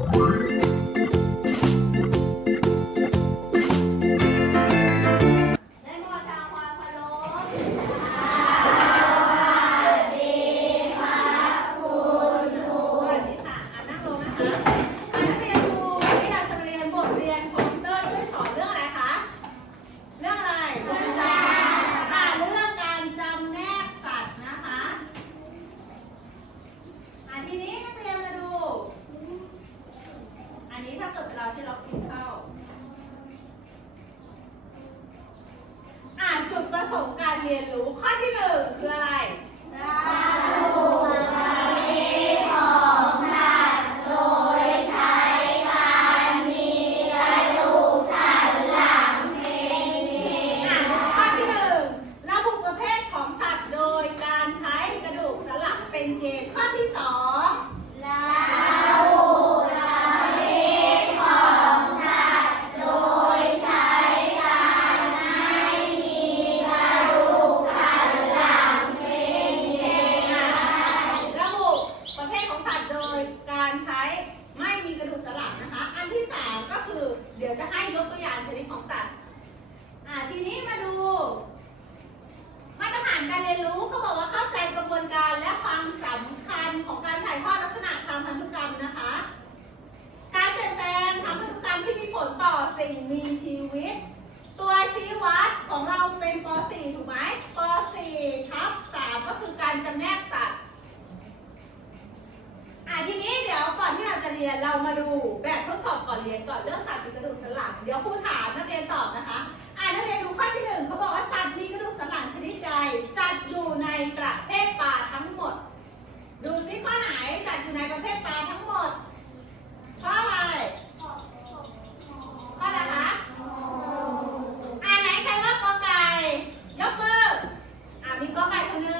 Bye. เรียนรู้ข้อที่หนึ่งคืออะไร ถ่ายทอดลักษณะทางพันธุกรรมนะคะ การเปลี่ยนแปลงทางพันธุกรรมที่มีผลต่อสิ่งมีชีวิต ตัวชี้วัดของเราเป็นป .4 ถูกไหมป .4 ครับ3ก็คือการจำแนกสัตว์อะทีนี้เดี๋ยวก่อนที่เราจะเรียนเรามาดูแบบทดสอบก่อนเรียนก่อนเรื่องสัตว์มีกระดูกสันหลังเดี๋ยวครูถามนักเรียนตอบนะคะอ่านักเรียนดูข้อที่หนึ่งเขาบอกว่าสัตว์มีกระดูกสันหลังชนิดใดจัดอยู่ในประเภทป่าทั้งหมด ดูที่ข้อไหนจัดอยู่ในประเภทปลาทั้งหมด ข้ออะไรข้ออะไรคะอ่าไหนใครว่ากอไก่ยกมืออ่ามีกอไก่คนนึง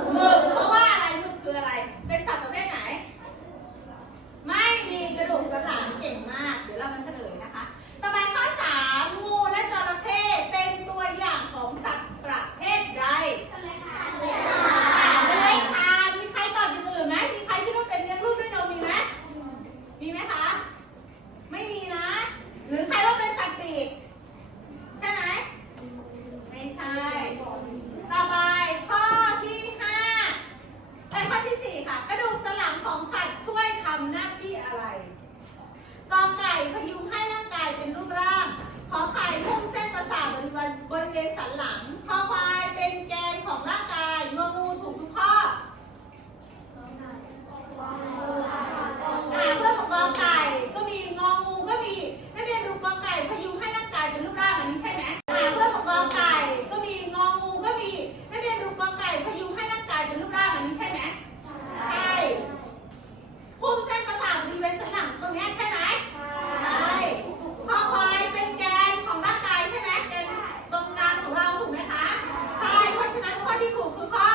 Lord. สันังตรงนี้ใช่ไหมใช่คอควยเป็นแกนของร่างกายใช่ไหมแกนตรงกลางของเราถูกไหมคะ ใช่ เพราะฉะนั้นข้อที่ถูกคือข้อ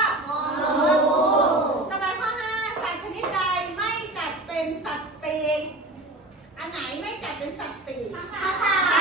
ต่อไปข้อห้าสัตว์ชนิดใดไม่จัดเป็นสัตว์ปีกอันไหนไม่จัดเป็นสัตว์ปีกข้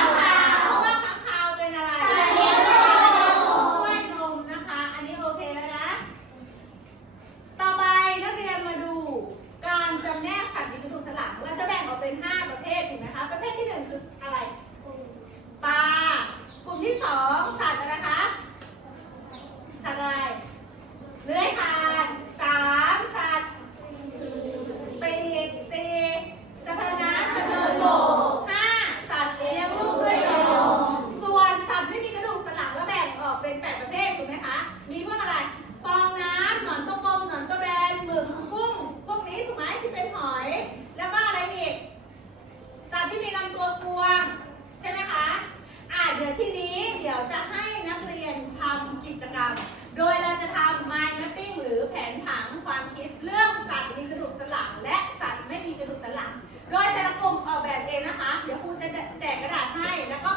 แผนผังความคิดเรื่องสัตว์มีกระดูกสันหลัง และสัตว์ไม่มีกระดูกสันหลัง โดยแต่ละกลุ่มออกแบบเองนะคะ เดี๋ยวครูจะแจกกระดาษให้แล้วก็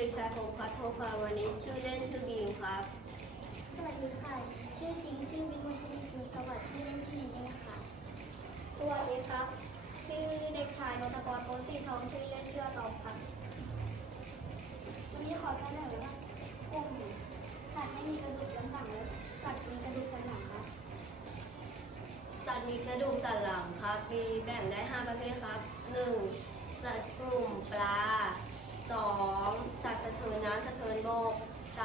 ด็กชายพงษ์พัฒน์โทภาวนิชชื่อเล่นชื่อบีมครับ สวัสดีค่ะ ชื่อจริงชื่อวิมลคณิตมีประวัติชื่อเล่นชื่อเนเน่ค่ะ สวัสดีครับ ชื่อเด็กชายนนทกรโพสีทองชื่อเล่นชื่อตอมครับ วันนี้ขอเสนอว่ากลุ่มสัตว์ไม่มีกระดูกสันหลังและสัตว์มีกระดูกสันหลังครับ สัตว์มีกระดูกสันหลังครับ มีแบ่งได้ 5 ประเภทครับ 1. สัตว์กลุ่มปลา 2. สัตว์สะเทินน้ำสะเทินบก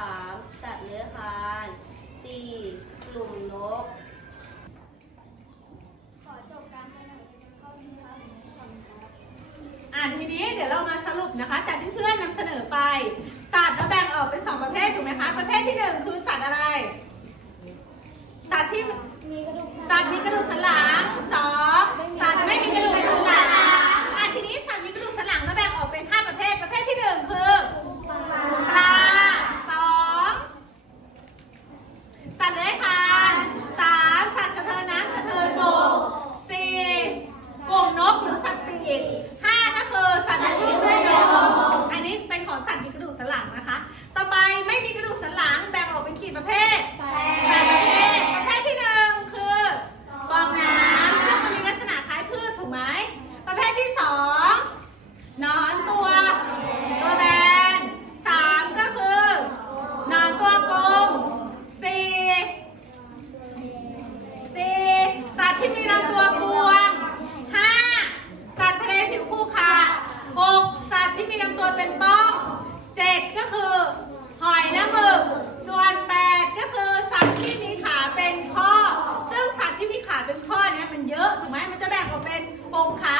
3. สัตว์เลื้อยคลาน 4. กลุ่มนก ขอจบการเสนอเพียงเท่านี้ครับขอบคุณครับ อ่าทีนี้เดี๋ยวเรามาสรุปนะคะ จากที่เพื่อนนำเสนอไป สัตว์เราแบ่งออกเป็นสองประเภทถูกไหมคะ ประเภทที่หนึ่งคือสัตว์อะไร สัตว์ที่มีกระดูกสัตว์มีกระดูกสันหลัง เป็นป้องเจ็ดก็คือ หอยและหมึก ส่วนแปดก็คือสัตว์ที่มีขาเป็นข้อ ซึ่งสัตว์ที่มีขาเป็นข้อเนี้ยมันเยอะถูกไหมมันจะแบ่งออกเป็นโปกขา